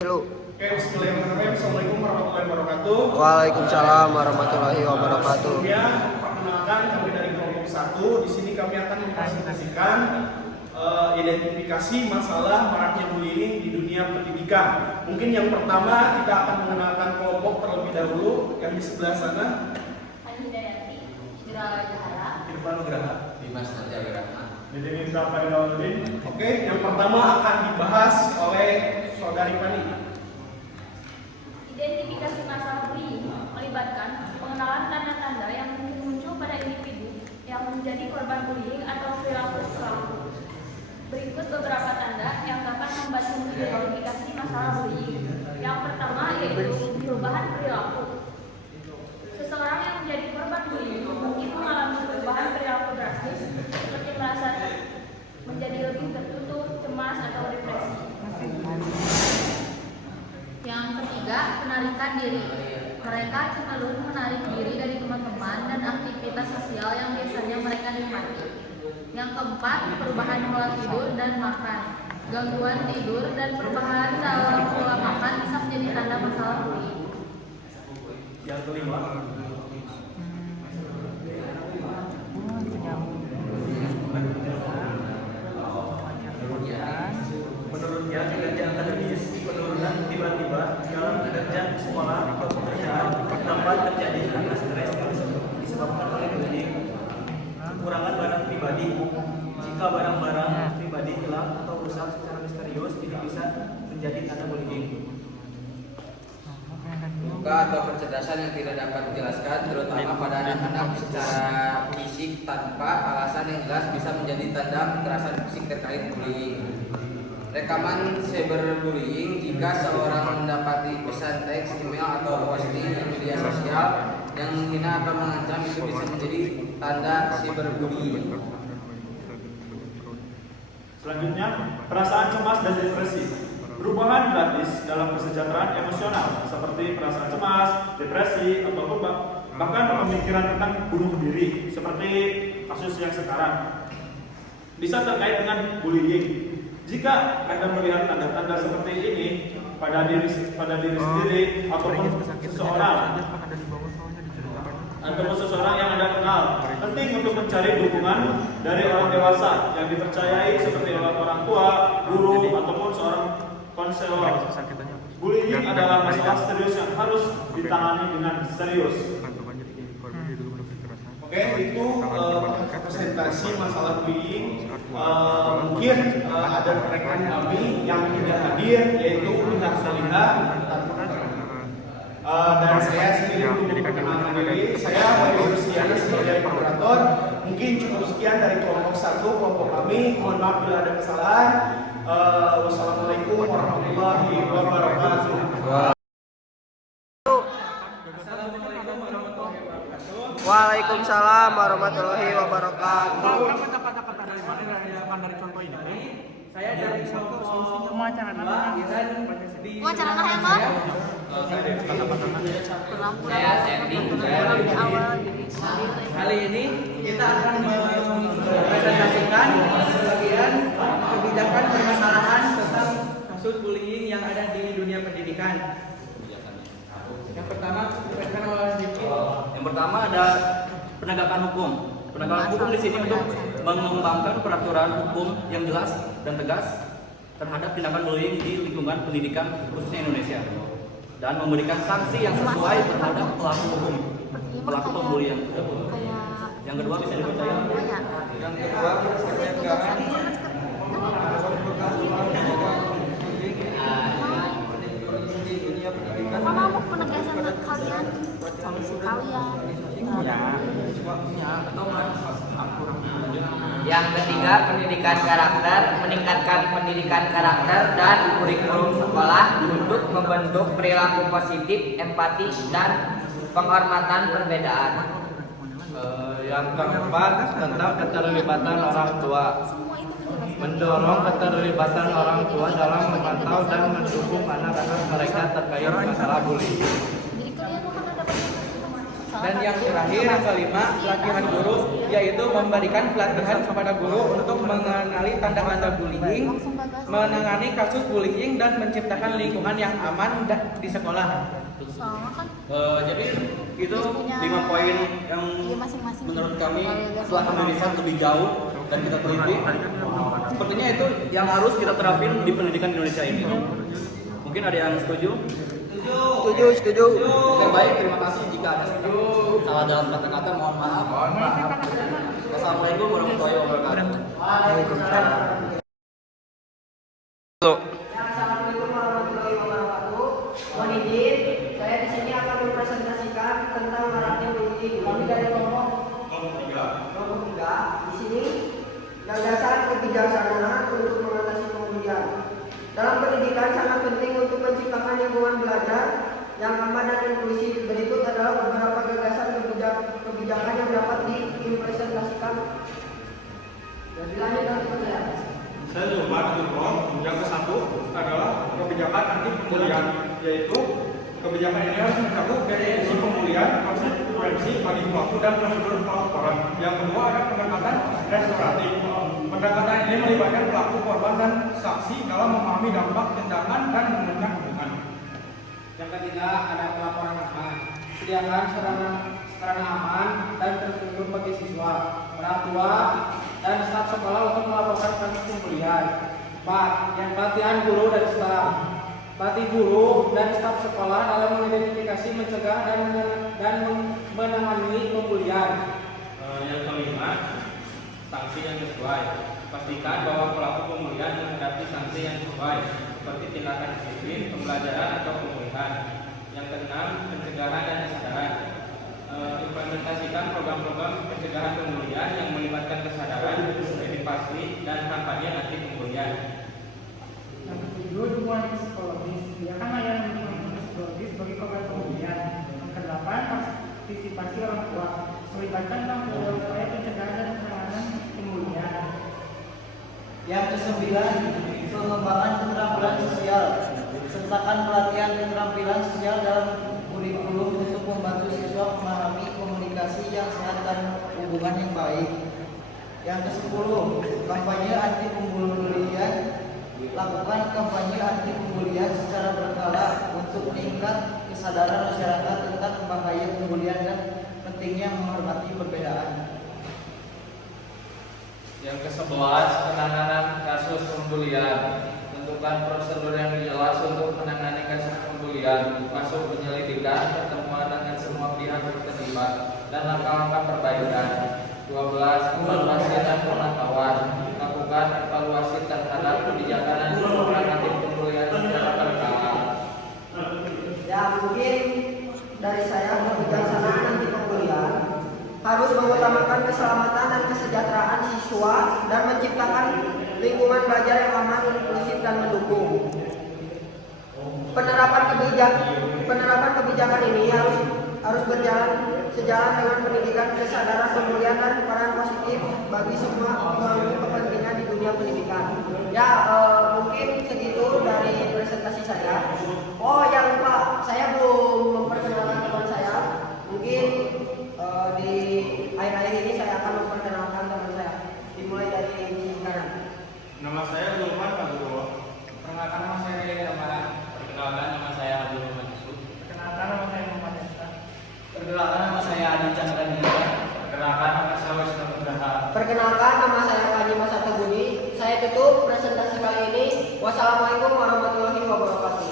Oke, bismillahirrahmanirrahim. Assalamualaikum warahmatullahi wabarakatuh. Waalaikumsalam warahmatullahi wabarakatuh. Sebelumnya, perkenalkan kami dari kelompok 1. Di sini kami akan mempresentasikan identifikasi masalah maraknya bullying di dunia pendidikan. Mungkin yang pertama kita akan mengenalkan kelompok terlebih dahulu. Yang di sebelah sana, Hidayati, Hidra Jahara, Irfan Nugraha, Dimas Narjawirahman. Oke, yang pertama akan dibahas oleh Saudari Pani. identifikasi masalah bullying melibatkan pengenalan tanda-tanda yang mungkin muncul pada individu yang menjadi korban bullying atau perilaku pelaku. Berikut beberapa tanda yang dapat membantu mengidentifikasi masalah bullying. Yang pertama yaitu perubahan perilaku. Seseorang yang menjadi korban bullying mungkin mengalami perubahan perilaku drastis seperti merasa menjadi lebih tertutup, cemas, atau depresi. Yang ketiga, penarikan diri. Mereka cenderung menarik diri dari teman-teman dan aktivitas sosial yang biasanya mereka nikmati. Yang keempat, perubahan pola tidur dan makan. Gangguan tidur dan perubahan dalam pola makan bisa menjadi tanda masalah bullying. Yang kelima, menurutnya kinerja akademis penurunan tiba-tiba dalam kinerja sekolah atau pekerjaan dapat terjadi karena stres disebabkan oleh bullying. Kekurangan barang pribadi. Jika barang-barang pribadi hilang atau rusak secara misterius, ini bisa menjadi tanda bullying. Luka atau kecerdasan yang tidak dapat dijelaskan, terutama pada anak-anak secara fisik tanpa alasan yang jelas, bisa menjadi tanda kekerasan fisik terkait bullying. Rekaman cyberbullying: jika seorang mendapati pesan teks, email, atau posting di media sosial yang menghina atau mengancam, itu bisa menjadi tanda cyberbullying. Selanjutnya, perasaan cemas dan depresi. Perubahan gratis dalam kesejahteraan emosional seperti perasaan cemas, depresi, ataupun bahkan pemikiran tentang bunuh diri seperti kasus yang sekarang bisa terkait dengan bullying. Jika Anda melihat tanda-tanda seperti ini pada diri sendiri ataupun seseorang yang Anda kenal, penting untuk mencari dukungan dari orang dewasa yang dipercayai seperti orang tua, guru, ataupun seorang konselor. Bullying adalah masalah serius yang harus ditangani dengan serius. Oke, itu presentasi masalah bullying. Mungkin ada rekan kami yang tidak hadir, yaitu Pihak Salihah dan saya sendiri untuk memperkenalkan diri. Saya Wahyu Rusiana sebagai moderator. Mungkin cukup sekian dari kelompok 1, kelompok kami. Mohon maaf bila ada kesalahan. Wassalamualaikum warahmatullahi wabarakatuh. Waalaikumsalam warahmatullahi wabarakatuh. Saya dari kelompok Wawancara yang mana? Saya Sandy. kali ini kita akan mempresentasikan bagian kebijakan permasalahan tentang kasus bullying yang ada di dunia pendidikan. Yang pertama disampaikan oleh Diki. Yang pertama ada penegakan hukum. Penegakan hukum di sini untuk mengembangkan peraturan hukum yang jelas dan tegas terhadap tindakan bullying di lingkungan pendidikan khususnya Indonesia, dan memberikan sanksi yang sesuai terhadap pelaku hukum, pelaku pembulian. Yang kedua bisa dipercaya. Yang kedua, pencegahan di dunia pendidikan. Apa mau penegasan kalian? Solusi kalian? Yang ketiga, pendidikan karakter, meningkatkan pendidikan karakter dan kurikulum sekolah untuk membentuk perilaku positif, empati, dan penghormatan perbedaan. Yang keempat, tentang keterlibatan orang tua. Mendorong keterlibatan orang tua dalam memantau dan mendukung anak-anak mereka terkait masalah bullying. Jadi kalian mau mendapat Dan yang terakhir, yang kelima, pelatihan guru, yaitu memberikan pelatihan kepada guru untuk mengenali tanda-tanda bullying, menangani kasus bullying, dan menciptakan lingkungan yang aman di sekolah. Jadi itu 5 poin yang menurut kami setelah kami riset lebih jauh dan kita teliti, sepertinya itu yang harus kita terapin di pendidikan Indonesia ini. Mungkin ada yang setuju? Setuju. Oke, baik, terima kasih. Jika ada salah dalam kata-kata, mohon maaf. Assalamualaikum warahmatullahi wabarakatuh. Waalaikumsalam. Assalamualaikum warahmatullahi wabarakatuh. Mohon izin, saya di sini akan mempresentasikan tentang maraknya bullying. Kami dari kelompok 3. Di sini gagasan kebijaksanaan untuk mengatasi pembulian. Dalam pendidikan sangat penting untuk menciptakan lingkungan belajar yang aman dan inklusif. Berikut adalah beberapa gagasan kebijakan yang dapat diimplementasikan. Dilanjut dengan teman saya. Saya Zulman Abdullah. Yang ke-1 adalah kebijakan anti pembulian, yaitu kebijakan ini harus mencakup definisi pembulian, konsekuensi bagi pelaku dan prosedur pelaporan. Yang kedua ada pendekatan restoratif. Pendekatan ini melibatkan pelaku, korban, dan saksi dalam memahami dampak tindakan dan membentuk hubungan. Yang ketiga, ada pelaporan aman. Sediakan sarana aman dan terstruktur bagi siswa, orang tua, dan staf sekolah untuk melaporkan kasus pembulian. 4. Yang pelatihan guru dan staf. Pelatih guru dan staf sekolah dalam mengidentifikasi, mencegah, dan menangani pembulian. Yang kelima, sanksi yang sesuai. Pastikan bahwa pelaku pembulian menghadapi sanksi yang sesuai, seperti tindakan disiplin, pembelajaran, atau pemulihan. Yang keenam, pencegahan dan kesadaran. Implementasikan program-program pencegahan pembulian yang melibatkan kesadaran, edukasi, dan kampanye anti pembulian. Yang ketujuh, dukungan psikologis. Sediakan layanan dukungan psikologis bagi korban pembulian. Yang kedelapan, partisipasi orang tua. Melibatkan orang tua upaya pencegahan dan penanganan pembulian. Yang ke-9, pengembangan keterampilan sosial. Sertakan pelatihan keterampilan sosial dalam kurikulum untuk membantu siswa memahami komunikasi yang sehat dan hubungan yang baik. Yang ke-10, kampanye anti pembulian. Lakukan kampanye anti pembulian secara berkala untuk meningkat kesadaran masyarakat tentang bahaya pembulian dan pentingnya menghormati perbedaan. Yang ke-11, penanganan kasus pembulian. Tentukan prosedur yang jelas untuk menangani kasus pembulian, masuk penyelidikan, pertemuan dengan semua pihak terlibat, dan langkah-langkah perbaikan. 12. Evaluasi dan pemantauan. Lakukan evaluasi terhadap kebijakan dan program anti pembulian secara berkala. Ya, mungkin dari saya, kebijaksanaan anti pembulian harus mengutamakan keselamatan dan kesejahteraan siswa dan menciptakan lingkungan belajar yang aman, inklusif, dan mendukung. Penerapan kebijakan ini harus berjalan sejalan dengan pendidikan kesadaran pembulian dan peran positif bagi semua pemangku kepentingan di dunia pendidikan. Ya, mungkin segitu dari presentasi saya. Oh, yang lupa, saya belum memperkenalkan teman saya. Mungkin di akhir-akhir ini saya akan memperkenalkan teman saya. Dimulai dari sisi kanan. Nama saya Zulman Abdullah. Perkenalkan, nama saya Ria Damaran. Perkenalkan, nama saya Abdul Rahman Yusuf. Perkenalkan, nama saya Muhammad Yasa. Perkenalkan, nama saya Adi Chandra Nindra. Perkenalkan, nama saya Wisnu Nugraha. Perkenalkan, nama saya Haji Mas Ataguni. Saya tutup presentasi kali ini. Wassalamualaikum warahmatullahi wabarakatuh.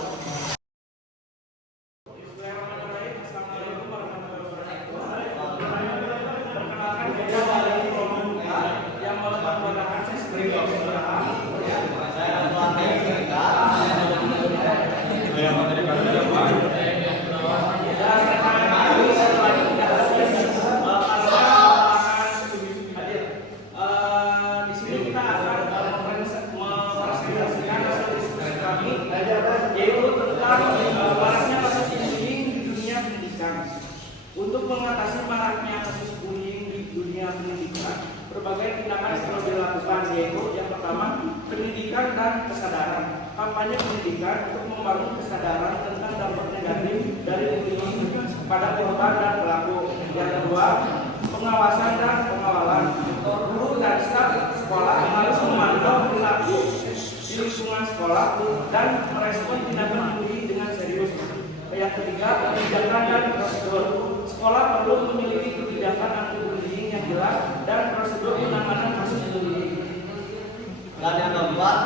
Di sini kita akan mempresentasikan meningkatkan kesadaran. Kampanye pendidikan untuk membangun kesadaran tentang dampak negatif dari bullying pada korban dan pelaku. Yang kedua, pengawasan dan pengawalan. Guru dan staf sekolah harus memantau perilaku di lingkungan sekolah dan merespon tindakan bullying dengan serius. Yang ketiga, kebijakan dan prosedur. Sekolah perlu memiliki kebijakan anti bullying yang jelas dan prosedur penanganan kasus bullying. Dan yang keempat,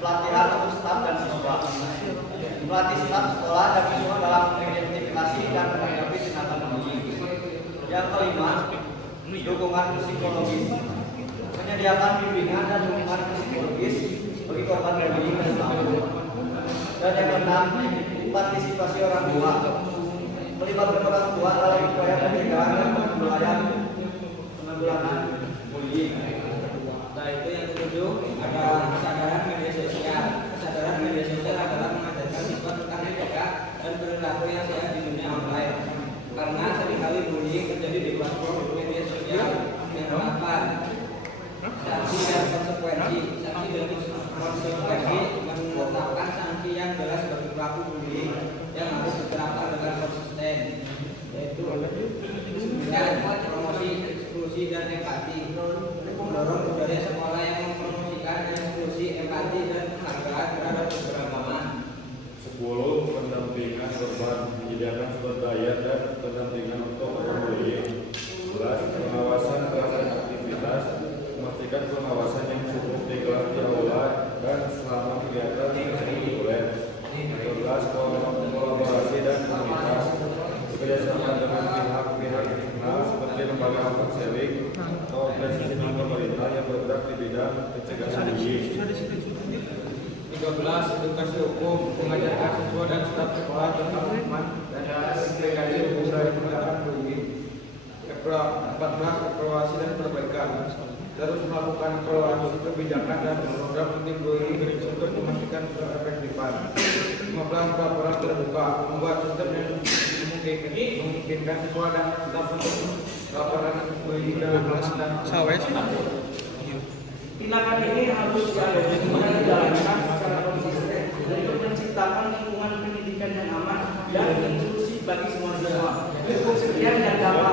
pelatihan untuk staf dan siswa. Melatih staf sekolah dan siswa dalam mengidentifikasi dan menanggapi tindakan bullying. Yang kelima, dukungan psikologis. Menyediakan bimbingan dan dukungan psikologis bagi korban bullying dan pelaku. Dan yang keenam, partisipasi orang tua. Melibatkan orang tua dalam upaya pencegahan dan penanggulangan bullying. Nah, itu yang ketujuh, ada kesadaran media sosial. Kesadaran media sosial adalah mengajarkan siswa tentang etika dan perilaku yang sehat di dunia online. Karena seringkali bullying terjadi di platform media sosial yang delapan. Sanksi dan konsekuensi. Sanksi dan konsekuensi menetapkan sanksi yang jelas bagi pelaku bullying yang harus diterapkan dengan konsisten, yaitu dengan promosi, eksklusi dan empati. Mendorong budaya sekolah yang mempromosikan eksklusi, empati dan penghargaan terhadap keberagaman. 10. Pendampingan korban, menyediakan sumber daya dan pendampingan untuk korban bullying. 11. Pengawasan terhadap aktivitas, memastikan pengawasan yang cukup di kelas di aula dan selama kegiatan ekstrakurikuler. 12. Kolaborasi dan komunitas, bekerjasama dengan pihak-pihak eksternal seperti lembaga konseling atau organisasi non-pemerintah yang bergerak di bidang pencegahan bullying. 13. Edukasi hukum, mengajarkan siswa dan staf sekolah tentang hukuman dan implikasi hukum dari tindakan bullying. 14. Evaluasi dan perbaikan, terus melakukan evaluasi kebijakan dan program anti bullying untuk memastikan keefektifan. 15. Laporan terbuka, membuat sistem yang memungkinkan siswa dan staf untuk laporan bullying dalam dan Tindakan ini harus dijalankan secara konsisten untuk menciptakan lingkungan pendidikan yang aman dan inklusif bagi semua siswa. Cukup sekian yang dapat